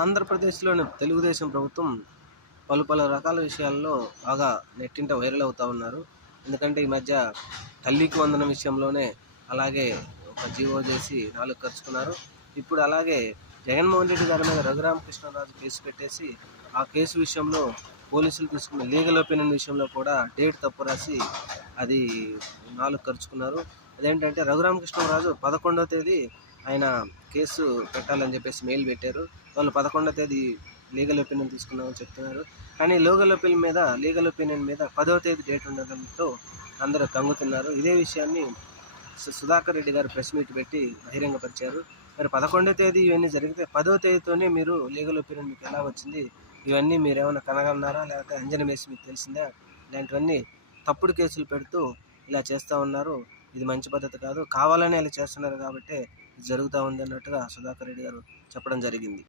ఆంధ్రప్రదేశ్‌లోని తెలుగుదేశం ప్రభుత్వం పలు రకాల విషయాల్లో బాగా నెట్టింట వైరల్ అవుతా ఉన్నారు. ఎందుకంటే ఈ మధ్య తల్లికి వందనం విషయంలోనే అలాగే ఒక జీవో చేసి 4 ఖర్చుకున్నారు. ఇప్పుడు అలాగే జగన్మోహన్ రెడ్డి గారి మీద రఘురామకృష్ణరాజు కేసు పెట్టేసి ఆ కేసు విషయంలో పోలీసులు తీసుకున్న లీగల్ ఒపీనియన్ విషయంలో కూడా డేట్ తప్పు రాసి అది 4 ఖర్చుకున్నారు. అదేంటంటే రఘురామకృష్ణరాజు 11వ తేదీ ఆయన కేసు పెట్టాలని చెప్పేసి మెయిల్ పెట్టారు. వాళ్ళు 11వ తేదీ లీగల్ ఒపీనియన్ తీసుకున్నామని చెప్తున్నారు. కానీ లీగల్ ఒపీనియన్ మీద 10వ తేదీ డేట్ ఉండడంతో అందరూ కంగుతున్నారు. ఇదే విషయాన్ని సుధాకర్ రెడ్డి గారు ప్రెస్ మీట్ పెట్టి బహిరంగపరిచారు. మరి 11వ తేదీ ఇవన్నీ జరిగితే 10వ తేదీతోనే మీరు లీగల్ ఒపీనియన్ మీకు ఎలా వచ్చింది? ఇవన్నీ మీరేమైనా కనగన్నారా? లేకపోతే అంజనం వేసి మీకు తెలిసిందా? ఇలాంటివన్నీ తప్పుడు కేసులు పెడుతూ ఇలా చేస్తూ ఉన్నారు. ఇది మంచి పద్ధతి కాదు. కావాలని ఇలా చేస్తున్నారు కాబట్టే ఇది జరుగుతూ ఉంది అన్నట్టుగా సుధాకర్ రెడ్డి గారు చెప్పడం జరిగింది.